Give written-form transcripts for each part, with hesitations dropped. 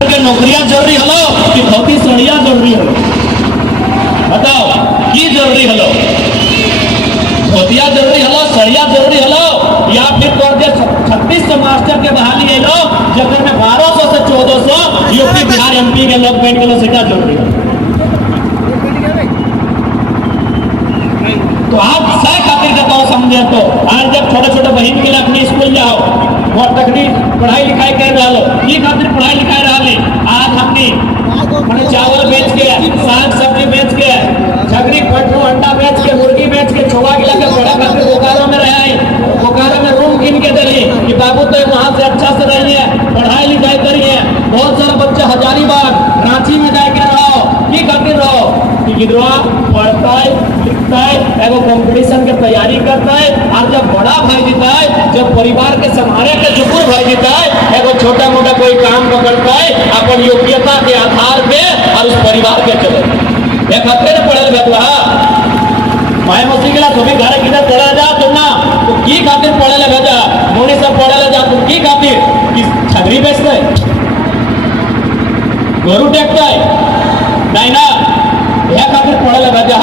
नौकरियां जरूरी हलो कि धोती सड़िया जरूरी हलो? बताओ की जरूरी हलो? धोतिया जरूरी हलो, सड़िया जरूरी हलो, या फिर तोर दे 3600 मास्टर के बहाली लो जगह में 1200 से 1400 यूपी बिहार एमपी के लोग बैठ गए सीटा जरूरी है। तो आप सह खातिर का तो समझे तो आज जब छोटे छोटे बहन के लिए अपने स्कूल जाओ और तकनी पढ़ाई लिखाई कर रहा लो ये खातिर पढ़ाई लिखाई रहा आज हमने चावल बेच के साग सब्जी बेच के झगड़ी पटू अंडा बेच के मुर्गी बेच के छोगा गिला के बड़ा खातिर बोकारो में रहे बोकारो में रूम गिन के दिली कि बाबू तो वहां से अच्छा से रहिए पढ़ाई लिखाई करिए। बहुत सारा बच्चा हजारीबाग रांची में जाके रहो की खातिर रहो कि गिरवा पढ़ता है लिखता है एगो कंपटीशन के तैयारी करता है और जब बड़ा भाई जीता है जब परिवार के संभाले के जुकुर भाई जीता है एगो छोटा मोटा कोई काम पकड़ता है अपन योग्यता के आधार पे और उस परिवार के चले एक हफ्ते ने पढ़े बेटवा माए मौसी के सभी घर किधर चला जा तुम ना तो की खातिर पढ़े ले भेजा मोनी सब पढ़े ले जा तुम की खातिर कि छगरी बेचते गोरू टेकता है नहीं ना यह खातिर पढ़े ले भेजा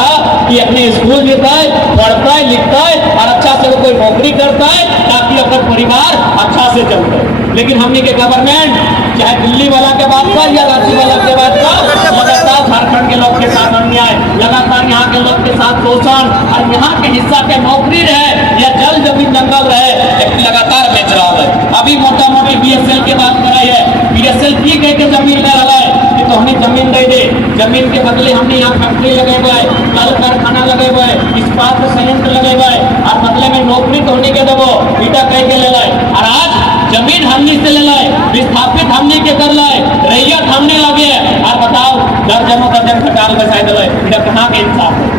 कि अपने स्कूल जीता है पढ़ता है लिखता है और अच्छा से वो कोई नौकरी करता है ताकि अपना परिवार अच्छा से चलता है। लेकिन हमने के गवर्नमेंट चाहे दिल्ली वाला के बात का या रांची वाला के बात का लगातार झारखंड के लोग के साथ अन्याय लगातार यहाँ के लोग के साथ शोषण और यहाँ के हिस्सा के नौकरी रहे या जल जमीन जंगल रहे लेकिन लगातार बेच रहा है। अभी मोटा मोटी BSL के बात कर रही है BSL की कह के जमीन ले रहा है कि तो हमें जमीन दे दे जमीन के बदले हमने यहाँ फैक्ट्री लगे हुए कल कारखाना लगे हुए इस्पात संयंत्र लगे हुए और बदले में नौकरी तो होने के दबो ईटा कह के ले लाए और आज जमीन हमने से ले लाए विस्थापित हमने के कर लाए रैयत हमने लगे और बताओ दर्जनों दर्जन खटाल बसाए दिले इधर कहाँ के इंसाफ है?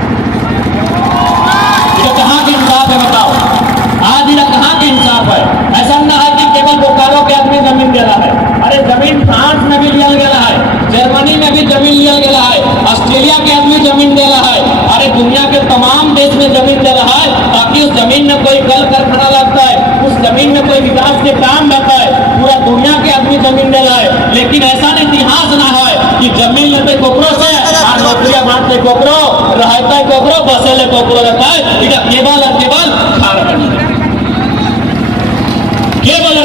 इधर कहाँ के इंसाफ है बताओ? आज इधर कहाँ के इंसाफ है? ऐसा ना है कि केवल बोकारो के आदमी जमीन दे रहा है। अरे जमीन फ्रांस में भी लिया गया है जर्मनी में भी जमीन लिया गया है ऑस्ट्रेलिया के आदमी जमीन दे रहा है अरे दुनिया के तमाम देश में जमीन दे रहा है ताकि उस जमीन में कोई कल कारखाना लगता है उस जमीन में कोई विकास के काम रहता है पूरा दुनिया के आदमी जमीन दे रहा है। लेकिन ऐसा इतिहास ना है कि जमीन लेते कोकरो से और नौकरियां बांटते कोकरो रहता कोकरो बसेले कोकरो रहता है केवल और केवल झारखंड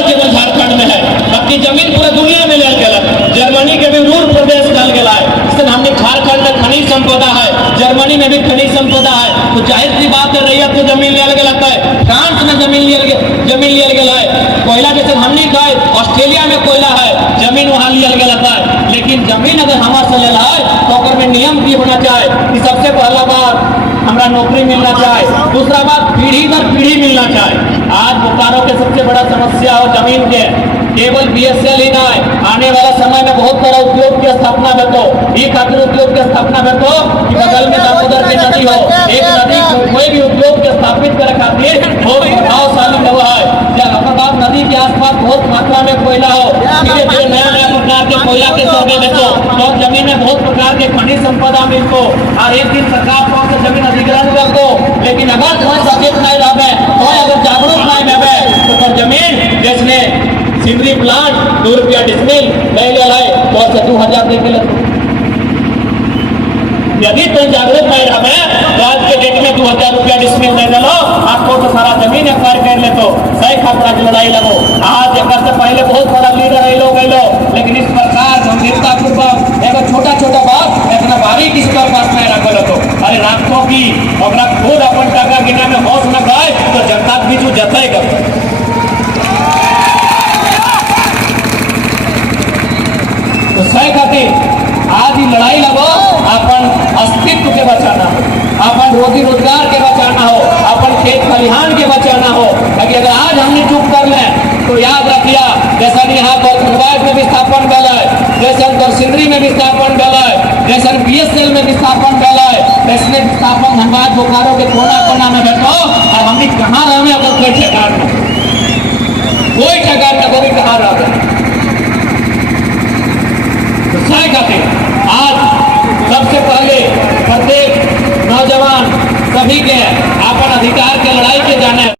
केवल झारखंड में है बाकी जमीन पूरे दुनिया में ले गया जर्मनी के भी रूर प्रदेश डल गया है इसलिए हमने झारखंड में खनिज संपदा है जर्मनी में भी खनिज संपदा है तो जाहिर सी बात है रैयत को जमीन लिया गया है फ्रांस में जमीन लिया गया है कोयला जैसे हमने खाए ऑस्ट्रेलिया में कोयला है जमीन वहां लिया गया है लेकिन जमीन अगर हमारे से ले रहा है तो में नियम की होना चाहिए कि सबसे पहला बात हमारा नौकरी मिलना चाहिए दूसरा बात पीढ़ी दर पीढ़ी मिलना चाहिए। आज बोकारो के सबसे बड़ा समस्या हो जमीन के केवल BSL ही ना है आने वाला समय में बहुत सारा उद्योग की स्थापना बेतो ये खातिर उद्योग की स्थापना बेतो कि बगल में दामोदर की नदी हो एक नदी कोई भी उद्योग के स्थापित करे खातिर बहुत प्रभावशाली हुआ है जब अहमदाबाद नदी के आसपास बहुत मात्रा में कोयला हो धीरे धीरे नया नया प्रकार के कोयला के सर्वे बेतो तो जमीन में बहुत प्रकार के खनिज संपदा मिलतो और एक दिन सरकार पास से जमीन अधिग्रहण कर दो लेकिन अगर तुम्हें सचेत नहीं रहे तो अगर जागरूक नहीं रहे तो जमीन बेचने सिमरी प्लांट ₹2 डिसमिल नहीं ले लाए तो से 2000 दे के यदि तुम जागरूक नहीं रहे तो आज के डेट में ₹2000 डिसमिल दे लो आपको तो सारा जमीन एक्वायर कर ले तो सही खतरा की लड़ाई लगो। आज एक से पहले बहुत बड़ा लीडर है लोग लेकिन इस प्रकार गंभीरता पूर्वक एगो छोटा छोटा बात इतना भारी किस पर पास नहीं रखो तो अरे राखो की अगर खुद अपन टका गिना में होश न गए तो जनता के बीच जतई कर तो सही खातिर आज ही लड़ाई लगो अपन अस्तित्व के बचाना हो अपन रोजी रोजगार के बचाना हो अपन खेत खलिहान के बचाना हो ताकि अगर आज हमने चुप कर लें तो याद रखिया जैसा यहाँ पर खंडवाट में विस्थापन कर है जैसा सिंदरी में विस्थापन कर है जैसा BSL में विस्थापन कर है वैसे विस्थापन धनबाद बोकारो के कोना कोना में बैठो और हमने कहाँ रहे अगर कोई ठेकान में कोई कहाँ रहे आज सबसे पहले प्रत्येक नौजवान सभी के अपन अधिकार के लड़ाई के जाने